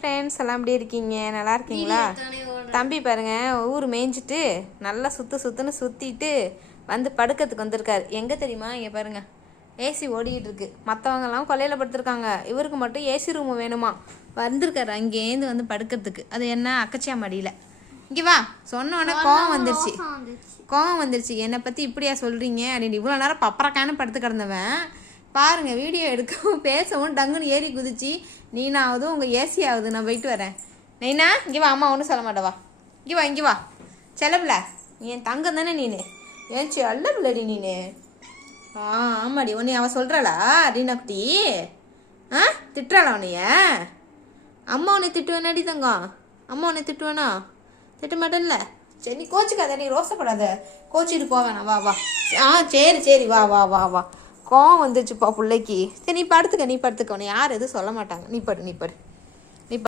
Friends எல்லாம் எப்படி இருக்கீங்க? நல்லா இருக்கீங்களா? தம்பி பாருங்க ஊர் மேய்ஞ்சிட்டு நல்லா சுற்றுன்னு சுற்றிட்டு வந்து படுக்கிறதுக்கு வந்திருக்காரு. எங்கே தெரியுமா? இங்கே பாருங்க ஏசி ஓடிக்கிட்டு இருக்கு. மற்றவங்கெல்லாம் கொல்லையில் படுத்துருக்காங்க, இவருக்கு மட்டும் ஏசி ரூம் வேணுமா. வந்திருக்காரு அங்கேருந்து வந்து படுக்கிறதுக்கு. அது என்ன அக்கச்சியா மடியில். இங்கே வா சொன்னோன்னே கோவம் வந்துருச்சு. என்னை பற்றி இப்படியா சொல்கிறீங்க அப்படின்னு. இவ்வளோ நேரம் பப்பரக்கான படுத்து கிடந்தவன் பாருங்கள் வீடியோ எடுக்கவும் பேசவும் டங்குன்னு ஏறி குதிச்சு நீனாவது உங்கள் ஏசி ஆகுது, நான் போயிட்டு வரேன். நைனா இங்கே வா, அம்மா ஒன்றும் சொல்ல மாட்டவா. இங்கே வா செல்லப்பில்ல, நீ என் தங்கம் தானே நீனு. ஏன் செல்லப்பில்லடி நீனு. ஆமாடி உன்னை அவன் சொல்கிறாளா ரீனா குட்டி? திட்டுறாளா உன்னைய? அம்மா உன்னை திட்டுவேனாடி தங்கம்? அம்மா உன்னை திட்டுவேனா? திட்ட மாட்டேன்ல. சரி நீ கோச்சிக்காத, நீ ரோசப்படாத, கோச்சிட்டு போவேணா. வா சரி வா கோவம் வந்துச்சுப்பா பிள்ளைக்கு. சரி நீ படுத்துக்க உன்னை யார் எதுவும் சொல்ல மாட்டாங்க. நீ படு